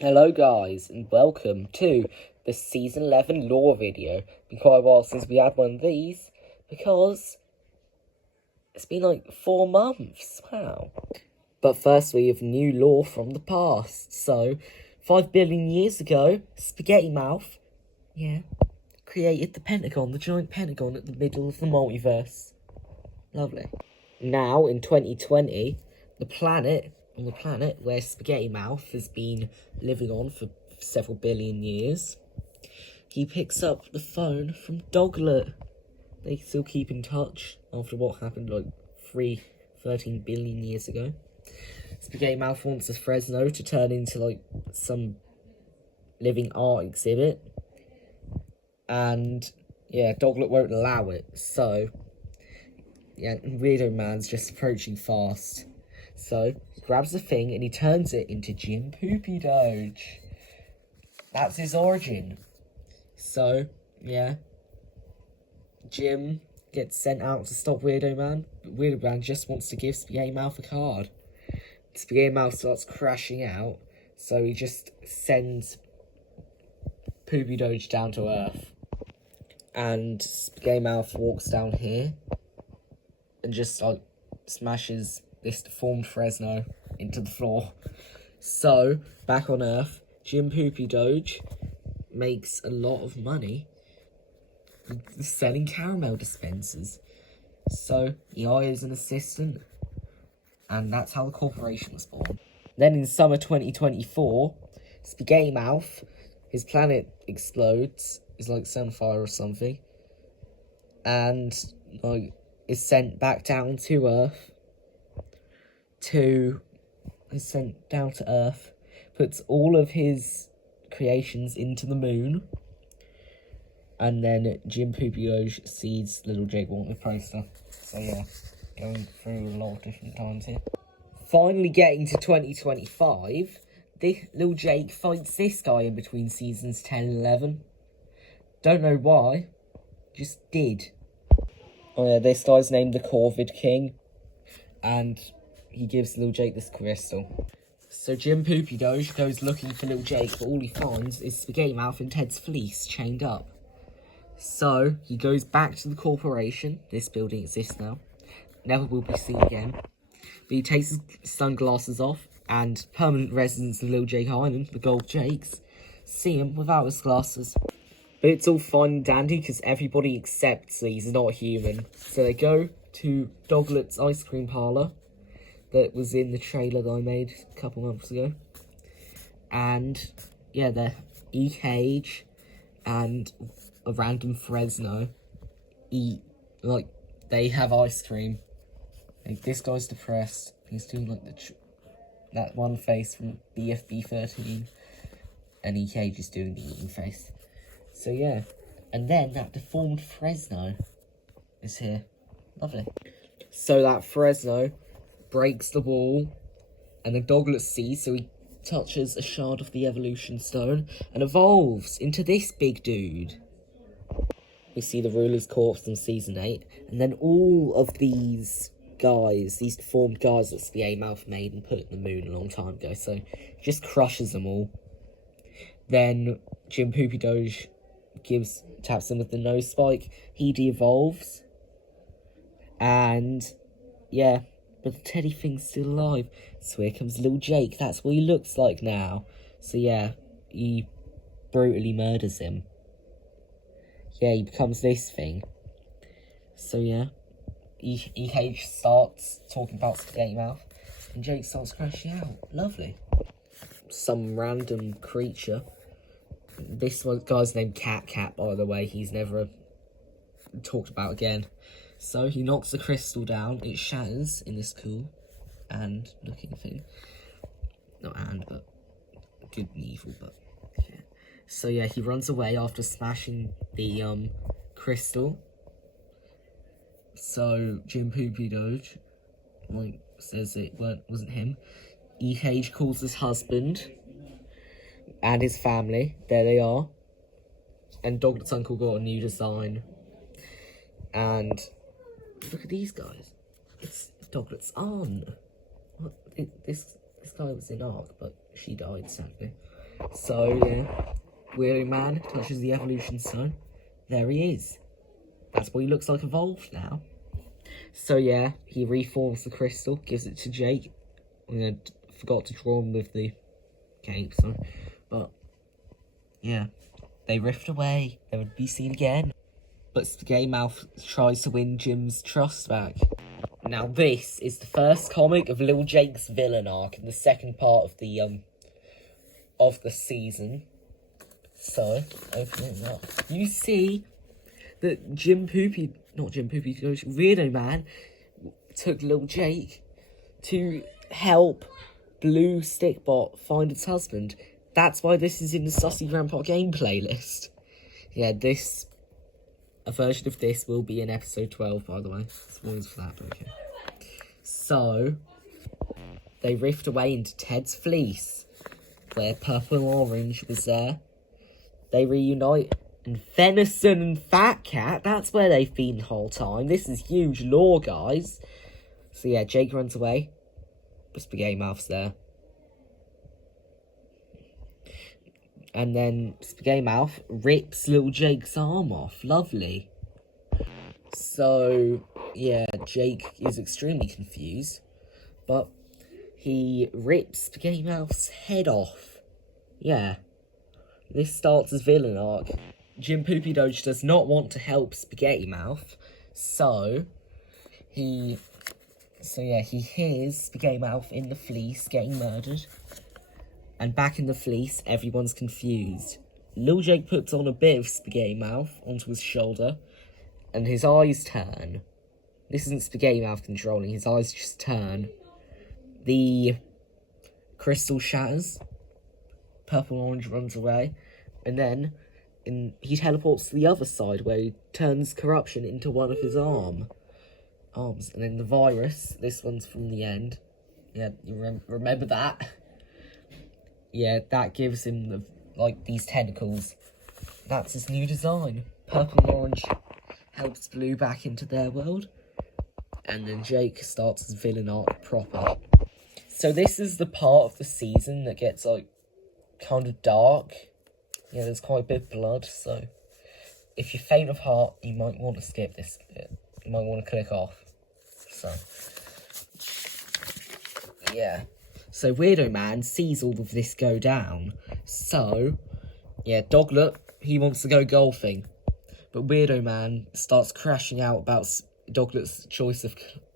Hello guys, and welcome to the Season 11 lore video. Been quite a while since we had one of these, because it's been like 4 months, wow. But first we have new lore from the past. So, 5 billion years ago, Spaghetti Mouth, created the Pentagon, the giant Pentagon at the middle of the multiverse. Lovely. Now, in 2020, on the planet where Spaghetti Mouth has been living on for several billion years, he picks up the phone from Doglet. They still keep in touch after what happened like 13 billion years ago. Spaghetti Mouth wants a Fresno to turn into like some living art exhibit, and yeah, Doglet won't allow it. So yeah, Weirdo Man's just approaching fast. So he grabs the thing and he turns it into Jim Poopydoge. That's his origin. So yeah, Jim gets sent out to stop Weirdo Man, but Weirdo Man just wants to give Spaghetti Mouth a card. Spaghetti Mouth starts crashing out, so he just sends Poopydoge down to Earth. And Spaghetti Mouth walks down here and just like smashes this deformed Fresno into the floor. So, back on Earth, Jim Poopydoge makes a lot of money selling caramel dispensers. So, he hires an assistant, and that's how the corporation was born. Then in summer 2024, Spaghetti Mouth, his planet explodes, is like set on fire or something, and like is sent back down to Earth. Puts all of his creations into the moon, and then Jim Poopydoge sees Little Jake want the poster. So yeah, going through a lot of different times here. Finally getting to 2025, Little Jake fights this guy in between seasons 10 and 11. Don't know why, just did. Oh yeah, this guy's named the Corvid King, and he gives Little Jake this crystal. So Jim Poopydoge goes looking for Little Jake, but all he finds is Spaghetti Mouth and Ted's fleece chained up. So he goes back to the corporation. This building exists now. Never will be seen again. But he takes his sunglasses off, and permanent residents of Little Jake Island, the Gold Jakes, see him without his glasses. But it's all fine and dandy because everybody accepts that he's not human. So they go to Doglet's ice cream parlour that was in the trailer that I made a couple months ago. And yeah, they're E-Cage and a random Fresno they have ice cream. Like, this guy's depressed. He's doing like that one face from BFB 13, and E-Cage is doing the eating face. So yeah, and then that deformed Fresno is here. Lovely. So that Fresno breaks the wall, and the Doglet sees, so he touches a shard of the evolution stone and evolves into this big dude. We see the ruler's corpse in season 8, and then all of these guys, these deformed guys that Spaghetti Mouth made and put in the moon a long time ago, so just crushes them all. Then Jim Poopydoge taps him with the nose spike. He de-evolves, and yeah, but the teddy thing's still alive. So here comes Little Jake. That's what he looks like now. So yeah, he brutally murders him. Yeah, he becomes this thing. So yeah, E-Cage starts talking about Spaghetti Mouth, and Jake starts crashing out. Lovely. Some random creature. This guy's named Cat, by the way. He's never talked about again. So he knocks the crystal down. It shatters in this cool and looking thing. Not and, but good and evil, but yeah. So yeah, he runs away after smashing the crystal. So Jim Poopydoge says it wasn't him. E-Cage calls his husband and his family. There they are. And Doglet's uncle got a new design. And look at these guys. It's Doglet's aunt. This guy was in Ark, but she died sadly. So, yeah, Weirdo Man touches the evolution stone. There he is. That's what he looks like evolved now. So, yeah, he reforms the crystal, gives it to Jake. I forgot to draw him with the cape, so, but, yeah, they rift away. They would be seen again. But Spaghetti Mouth tries to win Jim's trust back. Now, this is the first comic of Little Jake's villain arc in the second part of the season. So, opening it up, you see that Weirdo Man took Little Jake to help Blue Stickbot find its husband. That's why this is in the Sussy Grandpa game playlist. Yeah, a version of this will be in episode 12, by the way. Spoilers for that, but okay. So, they rift away into Ted's Fleece, where Purple and Orange was there. They reunite, and Venison and Fat Cat, that's where they've been the whole time. This is huge lore, guys. So yeah, Jake runs away, but Spaghetti Mouth's there. And then Spaghetti Mouth rips Little Jake's arm off. Lovely. So, yeah, Jake is extremely confused, but he rips Spaghetti Mouth's head off. Yeah. This starts as villain arc. Jim Poopydoge does not want to help Spaghetti Mouth, so he hears Spaghetti Mouth in the fleece getting murdered, and back in the fleece, everyone's confused. Lil Jake puts on a bit of Spaghetti Mouth onto his shoulder, and his eyes turn. This isn't Spaghetti Mouth controlling, his eyes just turn. The crystal shatters. Purple Orange runs away, and then he teleports to the other side where he turns corruption into one of his arms. And then the virus, this one's from the end. Yeah, you remember that? Yeah, that gives him these tentacles. That's his new design. Purple and Orange helps Blue back into their world, and then Jake starts his villain arc proper. So this is the part of the season that gets kind of dark. Yeah, there's quite a bit of blood, so if you're faint of heart, you might want to skip this bit. You might want to click off. So, yeah. So Weirdo Man sees all of this go down. So, yeah, Doglet, he wants to go golfing. But Weirdo Man starts crashing out about Doglet's choice of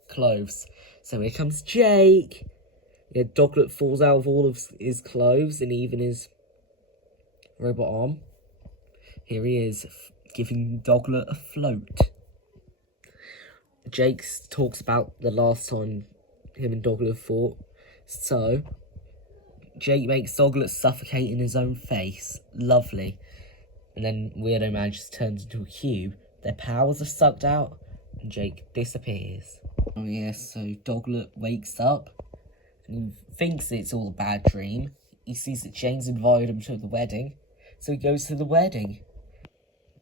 clothes. So here comes Jake. Yeah, Doglet falls out of all of his clothes and even his robot arm. Here he is, giving Doglet a float. Jake talks about the last time him and Doglet fought. So, Jake makes Doglet suffocate in his own face. Lovely. And then Weirdo Man just turns into a cube. Their powers are sucked out, and Jake disappears. Oh yeah, so Doglet wakes up. And he thinks it's all a bad dream. He sees that Jane's invited him to the wedding, so he goes to the wedding.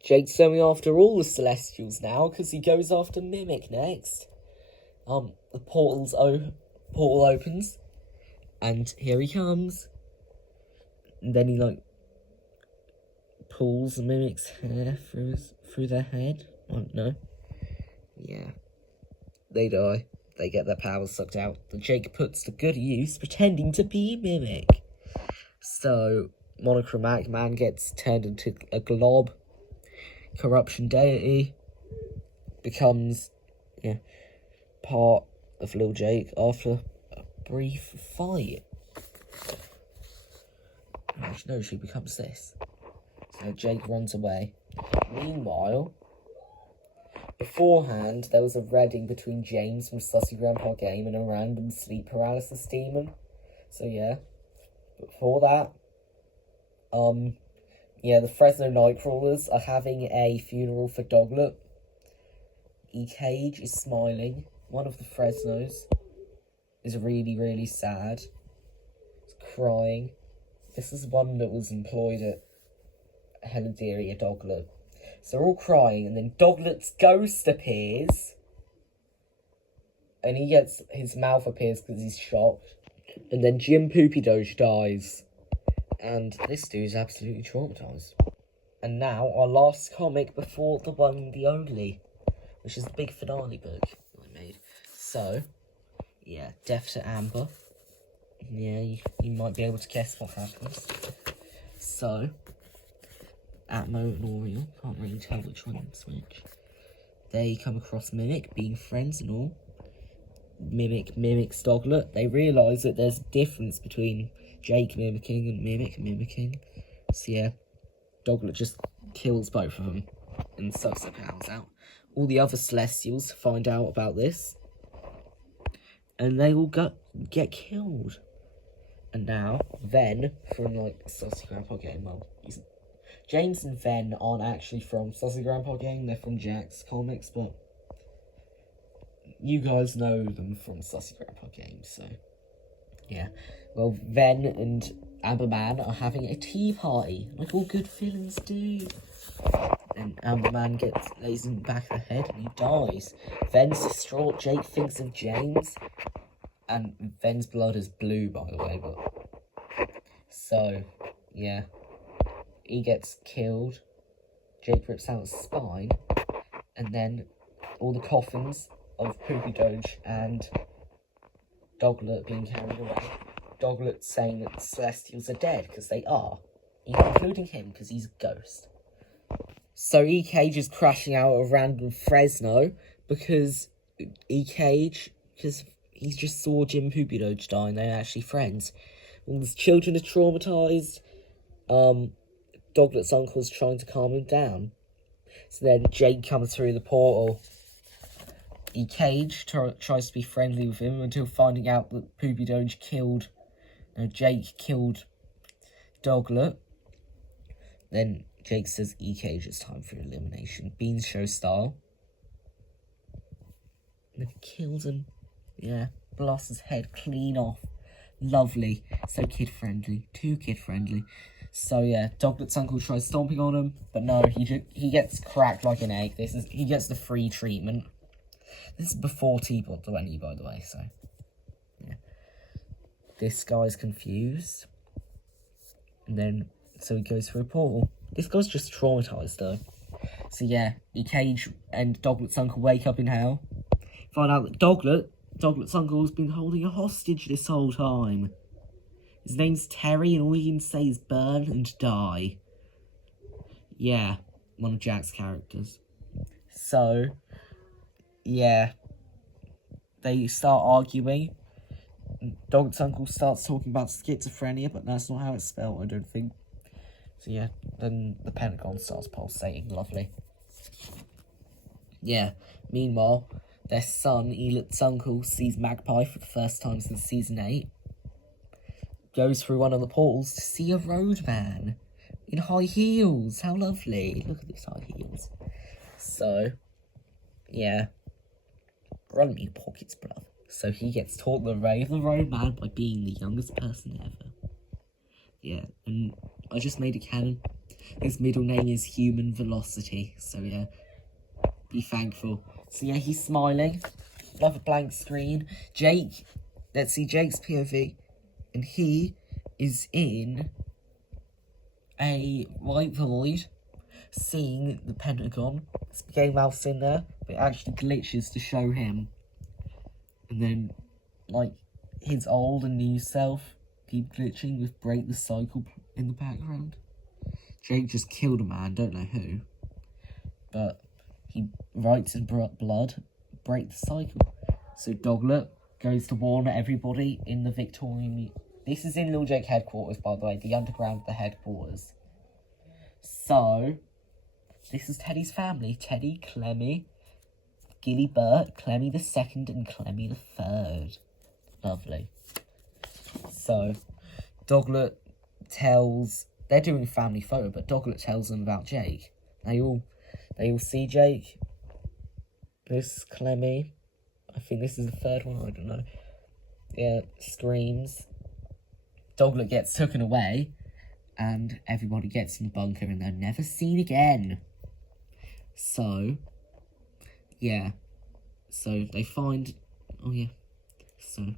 Jake's going after all the Celestials now, because he goes after Mimic next. The portal opens, and here he comes. And then he, pulls the Mimic's hair through their head. I don't know. Yeah. They die. They get their powers sucked out. But Jake puts to good use, pretending to be Mimic. So, Monochromatic Man gets turned into a glob. Corruption Deity becomes part of Lil Jake after a brief fight. Actually, no, she becomes this. So Jake runs away. Meanwhile, beforehand, there was a wedding between James from Sussy Grandpa Game and a random sleep paralysis demon. So yeah. Before that, the Fresno Nightcrawlers are having a funeral for Doglet. E-Cage is smiling. One of the Fresnos is really, really sad. It's crying. This is one that was employed at Helideria Doglet. So they're all crying, and then Doglet's ghost appears. And his mouth appears because he's shocked. And then Jim Poopydoge dies. And this dude's absolutely traumatized. And now, our last comic before the one, the only, which is the big finale book I made. So, yeah, Death to Amber. Yeah, you might be able to guess what happens. So, Atmo and Oriole, can't really tell which one's which. They come across Mimic, being friends and all. Mimic's Doglet. They realise that there's a difference between Jake mimicking and Mimic mimicking. So yeah, Doglet just kills both of them and sucks their powers out. All the other Celestials find out about this, and they all get killed. And now, Ven from, like, Saucy Grandpa Game, well, James and Ven aren't actually from Saucy Grandpa Game, they're from Jack's comics, but you guys know them from Saucy Grandpa Game, so, yeah. Well, Ven and Amberman are having a tea party, like all good villains do. And Amberman lays in the back of the head and he dies. Ven's distraught, Jake thinks of James, and Ven's blood is blue, by the way, but... So, yeah. He gets killed. Jake rips out his spine. And then all the coffins of Poopydoge and Doglet being carried away. Doglet saying that the Celestials are dead, because they are. Including him, because he's a ghost. So E-Cage is crashing out of random Fresno, because E-Cage... because he just saw Jim Poopydoge die and they're actually friends. All his children are traumatized. Doglet's uncle's trying to calm him down. So then Jake comes through the portal. E-Cage tries to be friendly with him until finding out that Poopydoge killed... No, Jake killed Doglet. Then Jake says E-Cage, it's time for elimination. Beans Show style. And then he kills him. Yeah, blasts his head clean off. Lovely. So kid-friendly. Too kid-friendly. So yeah, Doglet's uncle tries stomping on him, but no, he gets cracked like an egg. He gets the free treatment. This is before T-Bot 20, by the way, so... Yeah. This guy's confused. And then, so he goes through a portal. This guy's just traumatized, though. So yeah, E-Cage and Doglet's uncle wake up in hell. Find out that Doglet's uncle has been holding a hostage this whole time. His name's Terry, and all he can say is burn and die. Yeah, one of Jack's characters. So, yeah, they start arguing. Doglet's uncle starts talking about schizophrenia, but that's not how it's spelled, I don't think. So yeah, then the Pentagon starts pulsating. Lovely. Yeah, meanwhile... Their son, Elit's uncle, sees Magpie for the first time since Season 8. Goes through one of the portals to see a roadman in high heels. How lovely. Look at these high heels. So, yeah. Run me pockets, bruv. So he gets taught the way of the roadman by being the youngest person ever. Yeah, and I just made a canon. His middle name is Human Velocity. So, yeah. Be thankful. So yeah, he's smiling. Love a blank screen. Jake, let's see Jake's POV. And he is in a white void, seeing the Pentagon. It's Game Mouse in there, but it actually glitches to show him. And then, like, his old and new self keep glitching with Break the Cycle in the background. Jake just killed a man, don't know who. But... he writes in blood, break the cycle. So Doglet goes to warn everybody in the Victorian... This is in Lil Jake headquarters, by the way, the underground of the headquarters. So, this is Teddy's family. Teddy, Clemmy, Gilly Burt, Clemmy the second, and Clemmy the third. Lovely. So, Doglet tells... They're doing a family photo, but Doglet tells them about Jake. They all see Jake. This is Clemmy. I think this is the third one, I don't know. Yeah, screams. Doglet gets taken away, and everybody gets in the bunker, and they're never seen again. So, yeah. So, they find... Oh, yeah. So,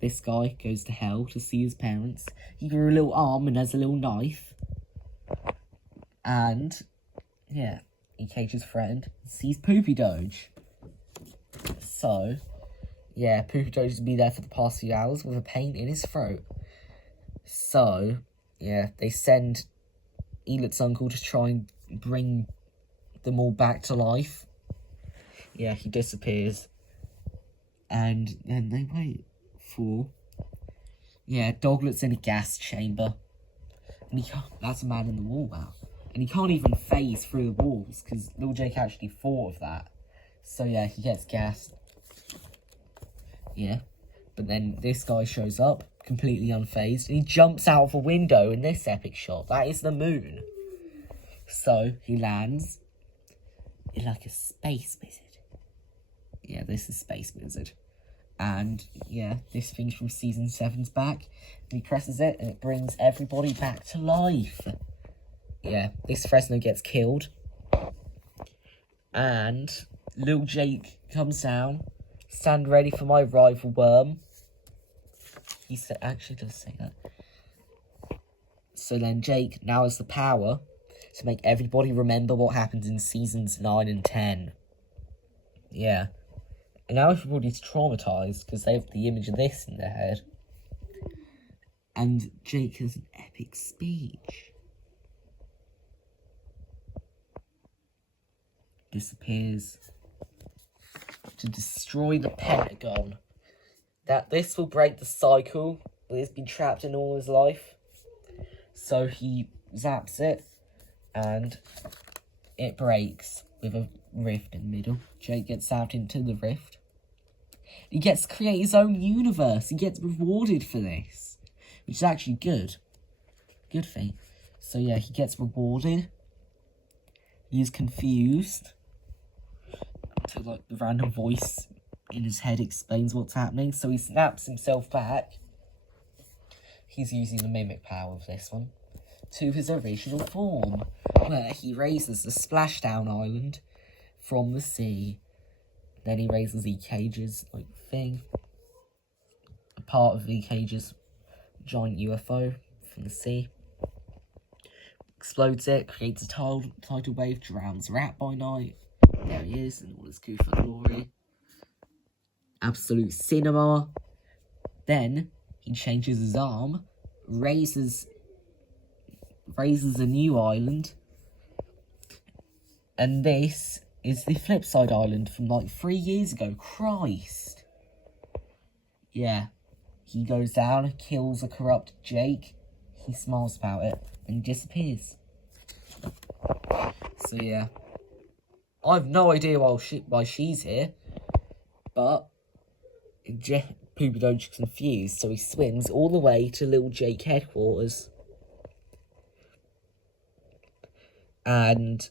this guy goes to hell to see his parents. He grew a little arm and has a little knife. And, yeah, he cages friend, sees Poopydoge. So, yeah, Poopydoge will be there for the past few hours with a pain in his throat. So, yeah, they send Elit's uncle to try and bring them all back to life. Yeah, he disappears. And then they wait for... Yeah, Doglet's in a gas chamber. And that's a man in the wall now. And he can't even phase through the walls, because Little Jake actually thought of that. So yeah, he gets gassed. Yeah. But then this guy shows up, completely unfazed, and he jumps out of a window in this epic shot. That is the moon. So, he lands in like a space wizard. Yeah, this is Space Wizard. And, yeah, this thing's from Season 7's back. And he presses it, and it brings everybody back to life. Yeah, this Fresno gets killed. And Little Jake comes down. Stand ready for my rival worm. He said, actually does say that. So then Jake now has the power to make everybody remember what happens in Seasons 9 and 10. Yeah. And now everybody's traumatized because they have the image of this in their head. And Jake has an epic speech. Disappears to destroy the Pentagon. That this will break the cycle that he's been trapped in all his life. So he zaps it, and it breaks with a rift in the middle. Jake gets out into the rift. He gets to create his own universe. He gets rewarded for this, which is actually good. Good thing. So yeah, he gets rewarded. He's confused until like the random voice in his head explains what's happening. So he snaps himself back. He's using the mimic power of this one to his original form, where he raises the splashdown island from the sea. Then he raises E-Cage's like thing. A part of E-Cage's giant UFO from the sea. Explodes it, creates a tidal wave, drowns Rat by night. There he is in all his goof and glory. Absolute cinema. Then he changes his arm, raises a new island, and this is the Flipside Island from like 3 years ago. Christ. Yeah, he goes down, kills a corrupt Jake. He smiles about it, and he disappears. So yeah, I have no idea why she's here, but Poopydoge's confused, so he swims all the way to Little Jake headquarters. And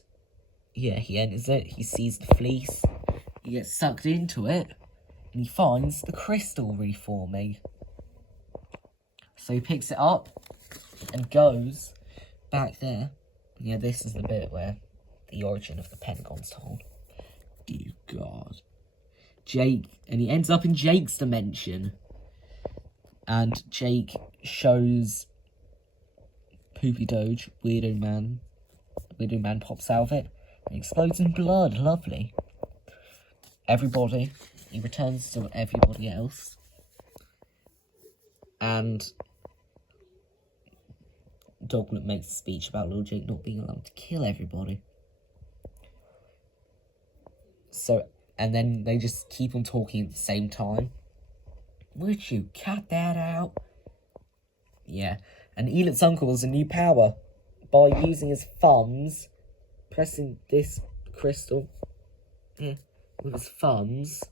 yeah, he enters it, he sees the fleece, he gets sucked into it, and he finds the crystal reforming. So he picks it up and goes back there. Yeah, this is the bit where the origin of the Pentagon's told. Dear God. Jake, and he ends up in Jake's dimension. And Jake shows Poopydoge, Weirdo Man. Weirdo Man pops out of it and explodes in blood. Lovely. He returns to everybody else. And Doglet makes a speech about Little Jake not being allowed to kill everybody. So, and then they just keep on talking at the same time. Would you cut that out? Yeah, and Elit's uncle has a new power. By using his thumbs, pressing this crystal with his thumbs,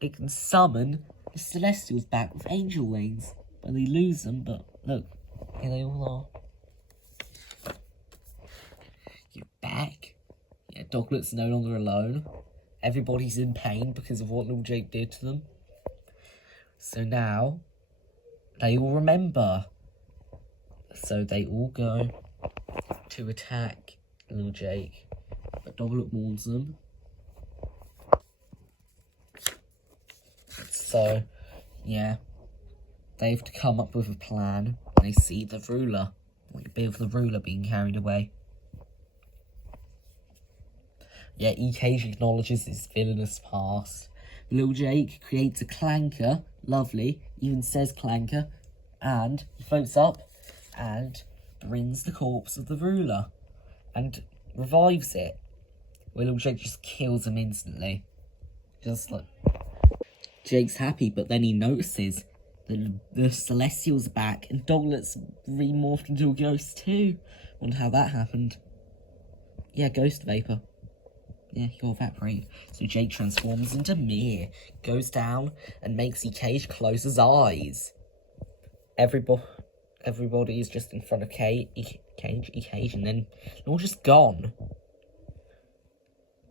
it can summon the Celestials back with angel wings. But they lose them, but look, here they all are. You're back. Yeah, Doglet's no longer alone. Everybody's in pain because of what Little Jake did to them. So now, they all remember. So they all go to attack Little Jake. But Doglet warns them. So, yeah, they have to come up with a plan. They see the ruler, like a bit of the ruler being carried away. Yeah, EKH acknowledges his villainous past. Little Jake creates a clanker, lovely, even says clanker, and he floats up and brings the corpse of the ruler and revives it. Little Jake just kills him instantly. Just like, Jake's happy, but then he notices that the Celestial's back and Doglet's remorphed into a ghost too. Wonder how that happened. Yeah, ghost vapor. Yeah, he got evaporated. So Jake transforms into Mir, goes down, and makes EKH close his eyes. Everybody is just in front of EKH, and then they're all just gone.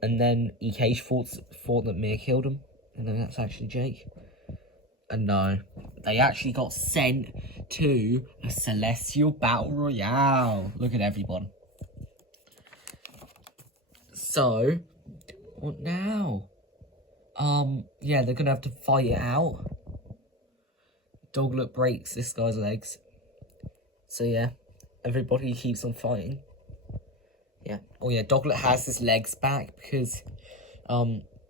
And then EKH thought that Mir killed him, and then that's actually Jake. And no, they actually got sent to a Celestial Battle Royale. Look at everyone. So, what now? Yeah, they're gonna have to fight it out. Doglet breaks this guy's legs. So yeah, everybody keeps on fighting. Yeah. Oh yeah, Doglet has his legs back because,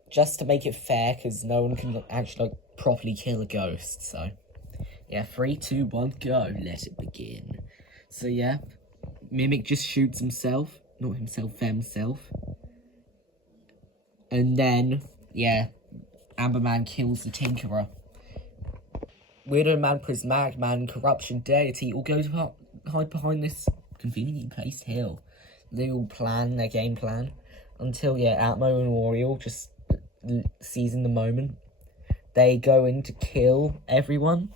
just to make it fair, because no one can actually, like, properly kill a ghost, so. Yeah, 3, 2, 1, go. Let it begin. So yeah, Mimic just shoots himself. Not himself, themself. And then, yeah, Amberman kills the Tinkerer. Weirdo Man, Prismatic Man, Corruption Deity all go to hide behind this conveniently placed hill. They all plan their game plan until, yeah, Atmo and Oriole just seizing the moment. They go in to kill everyone,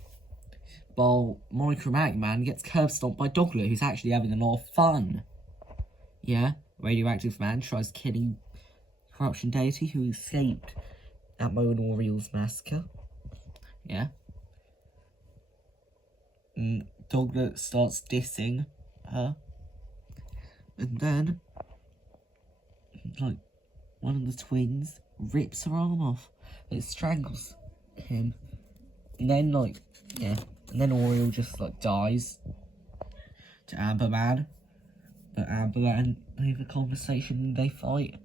while Monochromatic Man gets curb stomped by Doglet, who's actually having a lot of fun. Yeah, Radioactive Man tries killing Corruption Deity, who escaped Atmo and Oriole's massacre. Yeah. Doglet starts dissing her. And then, like, one of the twins rips her arm off. It strangles him. And then, like, yeah. And then Oriole just, like, dies to Amberman. But Amberman, they have a conversation and they fight.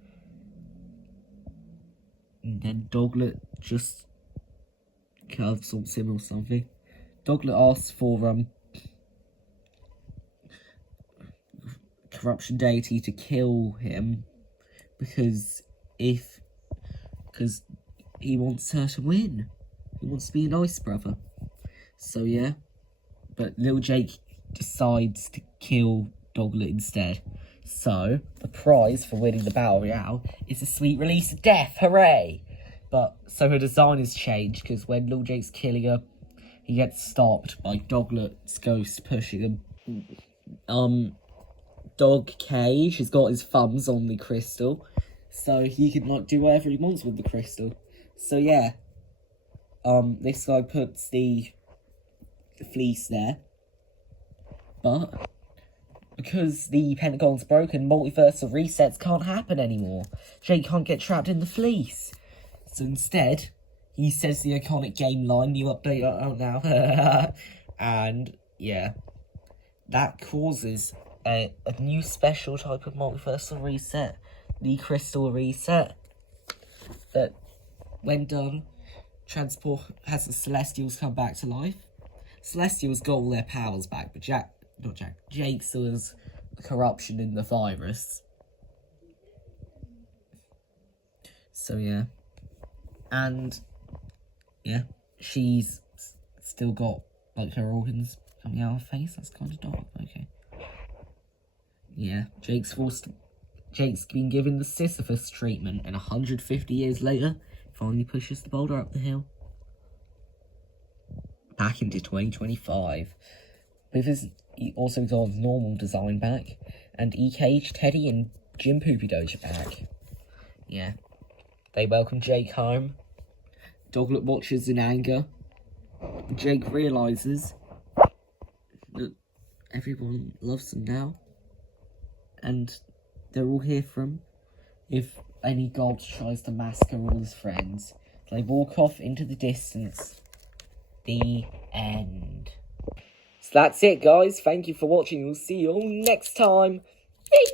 And then Doglet just curve salts him or something. Doglet asks for Corruption Deity to kill him because he wants her to win. He wants to be a nice brother. So yeah, but Lil Jake decides to kill Doglet instead. So the prize for winning the Battle Royale is a sweet release of death. Hooray! But so her design has changed because when Lil Jake's killing her, he gets stopped by Doglet's ghost pushing him. Dog Cage has got his thumbs on the crystal, so he can, like, do whatever he wants with the crystal. So yeah, this guy puts the fleece there, but because the Pentagon's broken, multiversal resets can't happen anymore. Jake can't get trapped in the fleece. So instead, he says the iconic game line, "New update out now." And yeah, that causes a new special type of multiversal reset, the crystal reset, that when done, has the Celestials come back to life. Celestials got all their powers back, but Jake still has corruption in the virus. So yeah, and yeah, she's still got, like, her organs coming out of her face. That's kind of dark. Okay. Yeah, Jake's been given the Sisyphus treatment, and 150 years later, finally pushes the boulder up the hill. Back into 2025. He also got his normal design back, and EKH, Teddy, and Jim Poopydoge are back. Yeah. They welcome Jake home. Doglet watches in anger. Jake realises that everyone loves him now, and they're all here for him. If any god tries to massacre all his friends, they walk off into the distance. The end. So that's it, guys. Thank you for watching. We'll see you all next time. Yay!